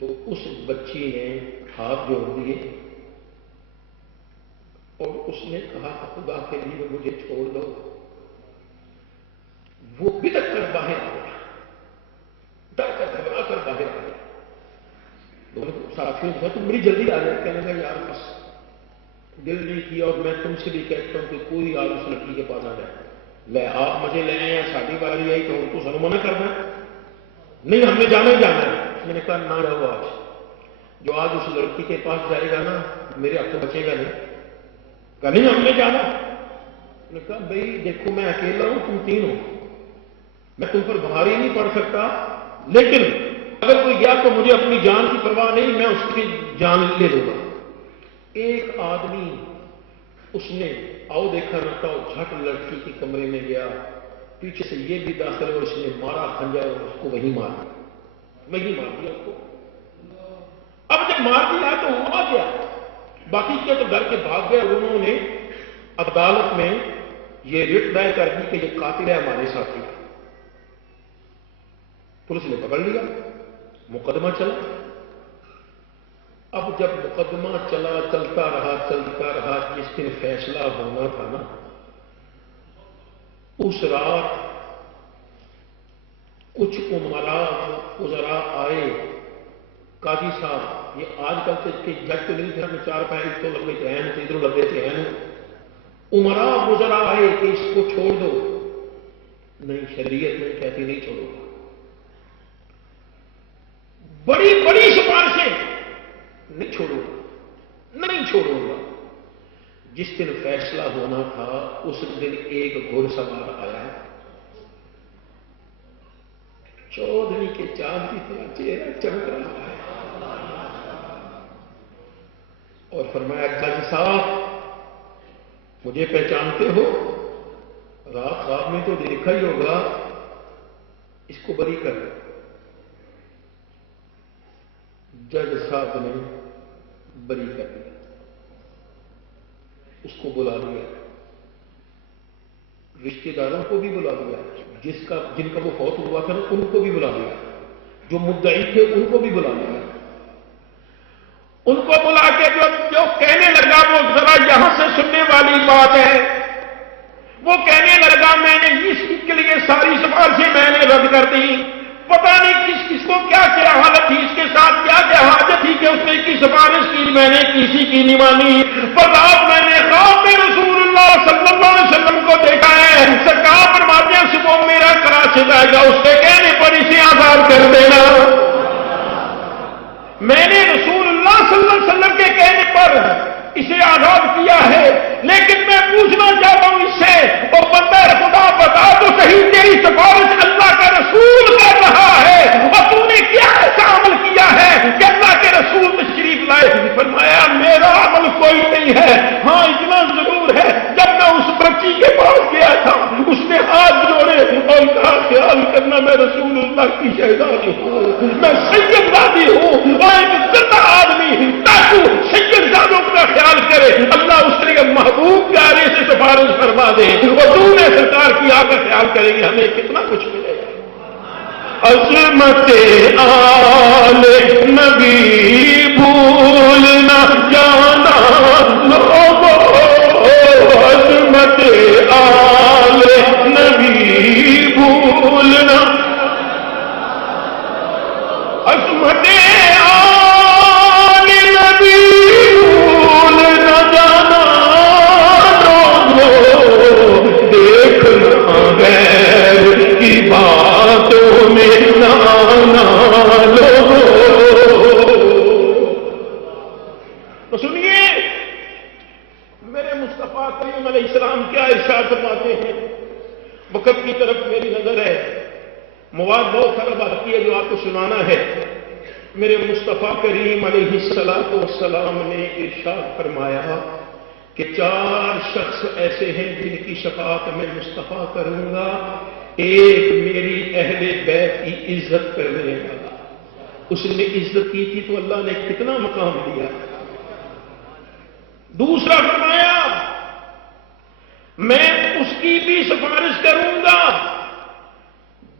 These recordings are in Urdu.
تو اس بچی نے ہاتھ جوڑ دیے اور اس نے کہا خدا کے لیے مجھے چھوڑ دو. وہ بدک کر باہر آ گیا, ڈر کر گھبرا کر باہر آ گیا. ساتھیوں تم بڑی جلدی آ جائے. کہنے لگا یار بس دل نہیں کیا, اور میں تم سے بھی کہتا ہوں کہ کوئی آج اس لڑکی کے پاس آ جائے. لے آپ مجھے لے آئے یا شادی باری آئی تو ان کو سنو منع کرنا ہے؟ نہیں, ہم نے جانا ہی جانا ہے. میں نے کہا نہ رہو, آج جو آج اس لڑکی کے پاس جائے گا نا میرے ہاتھ تو بچے گا نہیں. کہا نہیں ہم نے جانا. میں نے کہا بھائی دیکھو میں اکیلا ہوں, تم تین ہو, میں تم پر بھاری نہیں پڑ سکتا, لیکن اگر کوئی گیا تو مجھے اپنی جان کی پرواہ نہیں, میں اس کی جان لے دوں گا. ایک آدمی اس نے آؤ دیکھا نہ تھا, جھٹ لڑکی کے کمرے میں گیا, پیچھے سے یہ بھی داخل اور اس نے مارا خنجر اور اس کو وہیں مار دیا اس کو. اب جب مار دیا تو ہوا گیا, باقی کیا تو ڈر کے بھاگ گئے. انہوں نے عدالت میں یہ رٹ دائر کر دی کہ یہ قاتل ہے ہمارے ساتھی. پولیس نے پکڑ لیا, مقدمہ چلا. اب جب مقدمہ چلتا رہا, جس دن فیصلہ ہونا تھا نا, اس رات کچھ عمراء آئے. قاضی صاحب, یہ آج کل کے جج تو نہیں تھے, ہمیں چار پیر تو لگے تھے ہیں, ادھر لگے تھے ہیں. عمراء آئے کہ اس کو چھوڑ دو. نہیں, شریعت میں کہتی نہیں چھوڑو. بڑی بڑی سفارشیں, نہیں چھوڑوں گا. جس دن فیصلہ ہونا تھا اس دن ایک گھوڑ سوار آیا, چودھری کے چاند کی طرح چہرہ چمک رہا ہے, اور فرمایا جج صاحب مجھے پہچانتے ہو؟ رات خواب میں تو دیکھا ہی ہوگا, اس کو بری کر دو. جج صاحب نے بری کر دیا, اس کو بلا لیا, رشتہ داروں کو بھی بلا لیا, جن کا وہ فوت ہوا تھا ان کو بھی بلا لیا, جو مدعی تھے ان کو بھی بلا لیا. ان کو بلا کے جو کہنے لگا وہ ذرا یہاں سے سننے والی بات ہے. وہ کہنے لگا میں نے اس کے لیے ساری سفارشیں میں نے رد کر دی. پتہ نہیں کس کو کیا حالت تھی, اس کے ساتھ کیا حاجت تھی کہ اس نے کی سفارش کی, میں نے کسی کی نہیں مانی. رات میں نے خواب میں رسول اللہ صلی اللہ علیہ وسلم کو دیکھا ہے. سرکار فرماتے ہیں صبح میرا کراچی جائے گا, اس کے کہنے پر اسے آزاد کر دینا. میں نے رسول اللہ صلی اللہ علیہ وسلم کے کہنے پر اسے آزاد کیا ہے, لیکن میں پوچھنا چاہتا ہوں اس سے, وہ بندہ خدا بتا تو صحیح, تیری سفارش اللہ کا رسول کر رہا ہے, اور تو نے کیا ایسا عمل کیا ہے کہ اللہ کے رسول تشریف لائے؟ فرمایا میرا عمل کوئی نہیں ہے, ہاں اتنا ضرور ہے, جب میں اس بچی کے پاس گیا تھا اس نے ہاتھ جوڑے اور کہا خیال کرنا میں رسول اللہ کی شہزادی ہوں, میں سید زادی ہوں, اور ایک زندہ آدمی تاکہ سید زادوں کا خیال کرے, اللہ اس طرح محبوب پیارے سے سفارش فرما دے, اور تو نے سرکار کی آ کر خیال کرے گی, ہمیں کتنا کچھ ملے گا. عظمت آل نبی بھول نہ جانا لوگو, عظمت آل نبی بھول نہ, عظمت آل نبی بھول نہ جانا لوگو, دیکھنا غیر کی باتوں میں نہ آنا لوگو. تو سنیے میرے مصطفیٰ کریم علیہ السلام کیا ارشاد فرماتے ہیں. وقت کی طرف میری نظر ہے, مواد بہت سارا باقی ہے جو آپ کو سنانا ہے. میرے مصطفیٰ کریم علیہ السلام نے ارشاد فرمایا کہ 4 شخص ایسے ہیں جن کی شفاعت میں مصطفیٰ کروں گا. ایک میری اہل بیت کی عزت کرنے والا, اس نے عزت کی تھی تو اللہ نے کتنا مقام دیا. دوسرا فرمایا میں اس کی بھی سفارش کروں گا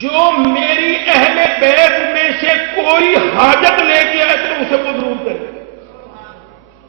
جو میری اہل بیت میں سے کوئی حاجت لے کے آئے تو اسے وہ ضرور کرے،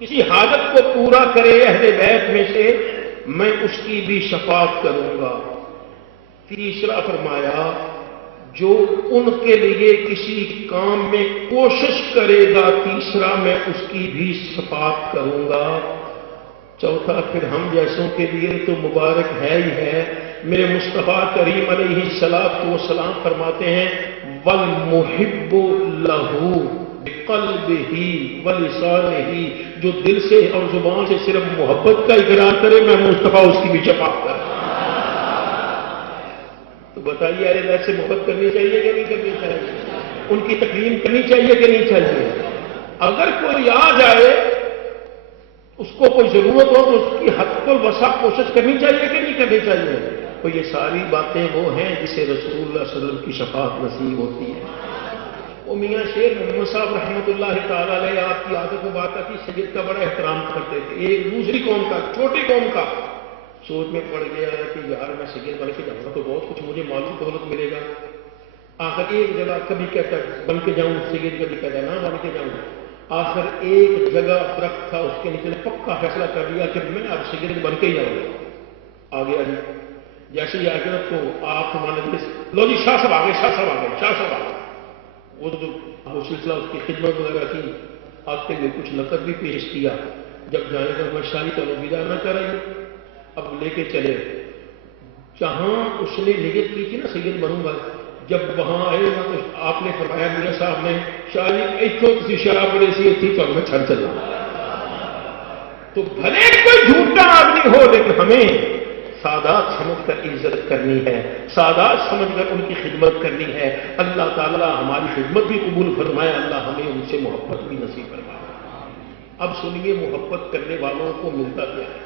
کسی حاجت کو پورا کرے اہل بیت میں سے، میں اس کی بھی شفاعت کروں گا۔ تیسرا فرمایا جو ان کے لیے کسی کام میں کوشش کرے گا، تیسرا میں اس کی بھی شفاعت کروں گا۔ چوتھا پھر ہم جیسوں کے لیے تو مبارک ہے ہی ہے، میرے مصطفیٰ کریم علیہ الصلوۃ والسلام فرماتے ہیں والمحب لہ بقلبہ ولسانہ، جو دل سے اور زبان سے صرف محبت کا اقرار کرے میں مصطفیٰ اس کی بھی شفاعت کروں۔ تو بتائیے ارے ویسے محبت کرنی چاہیے کہ نہیں کرنی چاہیے؟ ان کی تکریم کرنی چاہیے کہ نہیں چاہیے؟ اگر کوئی آ جائے اس کو کوئی ضرورت ہو تو اس کی حد الوسع کوشش کرنی چاہیے کہ نہیں کرنی چاہیے؟ تو یہ ساری باتیں وہ ہیں جسے رسول اللہ صلی اللہ علیہ وسلم کی شفاعت نصیب ہوتی ہے۔ وہ میاں شیر محمد صاحب رحمۃ اللہ تعالیٰ علیہ آپ کی عادت و بات آتی، سید کا بڑا احترام کرتے تھے، ایک دوسری قوم کا، چھوٹی قوم کا سوچ میں پڑ گیا کہ یار میں سید بن کے جاؤں گا تو بہت کچھ مجھے معلوم دولت ملے گا۔ آخر ایک جگہ کبھی کہتا بن کے جاؤں سید، کبھی کہتا نہ بن کے جاؤں۔ آخر ایک جگہ درخت تھا اس کے نیچے نے پکا فیصلہ کر لیا کہ میں اب سید بن کے ہی جاؤں گا۔ آ گیا جی، جیسے ہی آ گیا تو آپ ہمارے لو جی شاہ صاحب آ گئے، شاہ صاحب آ گئے، شاہ صاحب آ گئے۔ وہ سلسلہ اس کی خدمت وغیرہ کی، آتے ہوئے کچھ نقد بھی پیش کیا۔ جب جانے کا میں شاہی تو الوداع نہ کریں، اب لے کے چلے جہاں اس نے نیت کی تھی نا سید بنوں گا، جب وہاں آئے نا تو آپ نے فرمایا میاں صاحب نے شاہ جی اتوں کسی شراب بڑے سی تھی تو میں چھڑ چلا۔ تو بھلے کوئی جھوٹا آدمی ہو لیکن ہمیں سادات سمجھ کر عزت کرنی ہے، سادات سمجھ کر ان کی خدمت کرنی ہے۔ اللہ تعالیٰ ہماری خدمت بھی قبول فرمائے، اللہ ہمیں ان سے محبت بھی نصیب فرمائے۔ اب سنیے محبت کرنے والوں کو ملتا کیا ہے۔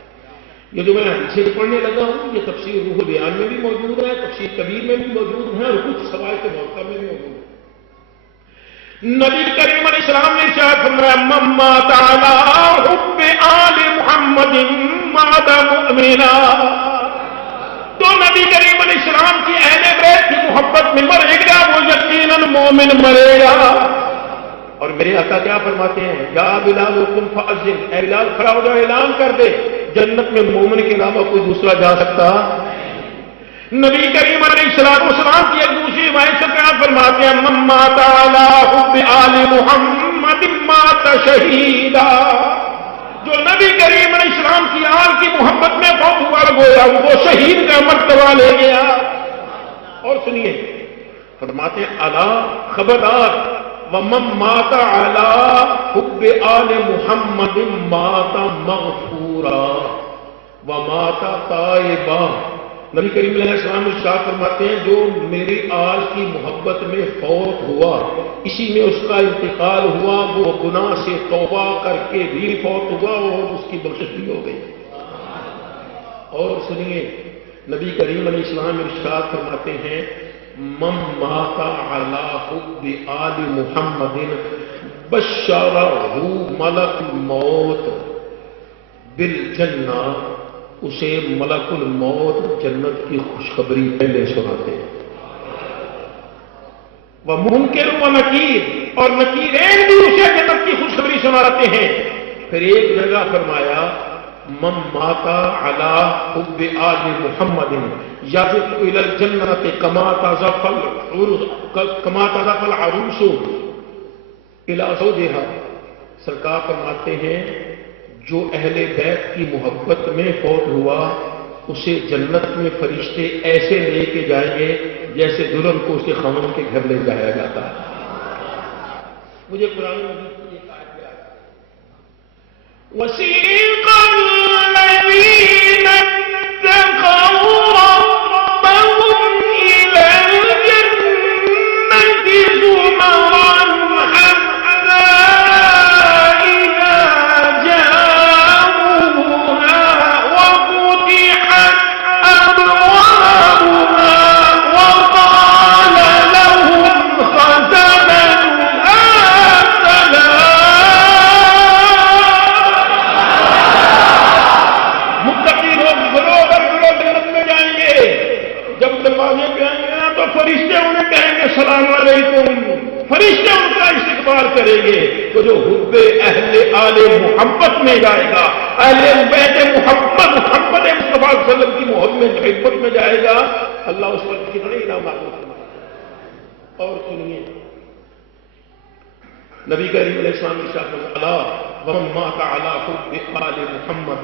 یہ جو میں حدیثیں پڑھنے لگا ہوں یہ تفسیر روح البیان میں بھی موجود ہے، تفسیر کبیر میں بھی موجود ہے اور کچھ سوائے کے موقع میں بھی موجود ہے۔ نبی کریم علیہ السلام نے ارشاد فرمایا من مات علی حب آل محمد مات مؤمنا، تو نبی کریم علیہ السلام کی اہل بیت کی محبت میں مرے گا وہ یقیناً مومن مرے گا۔ اور میرے آقا کیا فرماتے ہیں یا بلال قم فاذن، اے بلال کھڑا ہو جا اعلان کر دے جنت میں مومن کے علاوہ کوئی دوسرا جا سکتا۔ نبی کریم علیہ السلام کی ایک دوسری روایت سے کیا فرماتے ہیں من مات علی حب آل محمد مات شہیدا، جو نبی کریم علیہ السلام کی آل کی محبت میں فوت ہوا گویا وہ شہید کا مرتبہ لے گیا۔ اور سنیے فرماتے ہیں الا خبردار ومن مات علی حب آل محمد مات مغفورا ومات تائبا، نبی کریم علیہ السلام ارشاد فرماتے ہیں جو میری آل کی محبت میں فوت ہوا اسی میں اس کا انتقال ہوا، وہ گناہ سے توبہ کر کے بھی فوت ہوا اور اس کی بخشش بھی ہو گئی۔ اور سنیے نبی کریم علیہ السلام ارشاد فرماتے ہیں من مات علی حب آل محمد بشرہ ملک الموت بالجنہ، اسے ملک الموت جنت کی خوشخبری پہلے سناتے ہیں۔ وہ منکر و نکیر، اور نکیرین بھی اسے جنت کی خوشخبری سناتے ہیں۔ پھر ایک جگہ فرمایا من مات علی حب آل محمد یذف الی الجنۃ کما تذف العروس الی زوجها، سرکار فرماتے ہیں جو اہل بیت کی محبت میں فوت ہوا اسے جنت میں فرشتے ایسے لے کے جائیں گے جیسے دلہن کو اس کے خاوند کے گھر لے جایا جاتا ہے۔ مجھے قرآن مجید کی ایک آیت یاد ہے وسیق الذین اتقوا ربهم الی الجنۃ زمرا کا استقبال کریں گے تو جو حب اہل آل محمد میں جائے گا، اہل بیت محمد مصطفیٰ صلی اللہ علیہ وسلم کی محبت میں جائے گا، اللہ اس پر کتنے انعامات فرمائے گا۔ اور سنیے نبی کریم علیہ السلام کی شان اللہ ومن مات علی حب آل محمد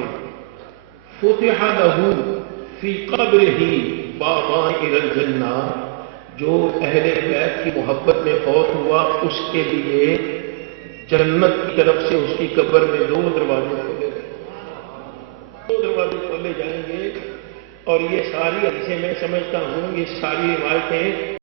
فتح له فی قبرہ بابان الی الجنہ، جو اہل بیت کی محبت میں فوت ہوا اس کے لیے جنت کی طرف سے اس کی قبر میں 2 دروازے کھولے گئے، 2 دروازے کھولے جائیں گے۔ اور یہ ساری حدیثیں میں سمجھتا ہوں یہ ساری روایتیں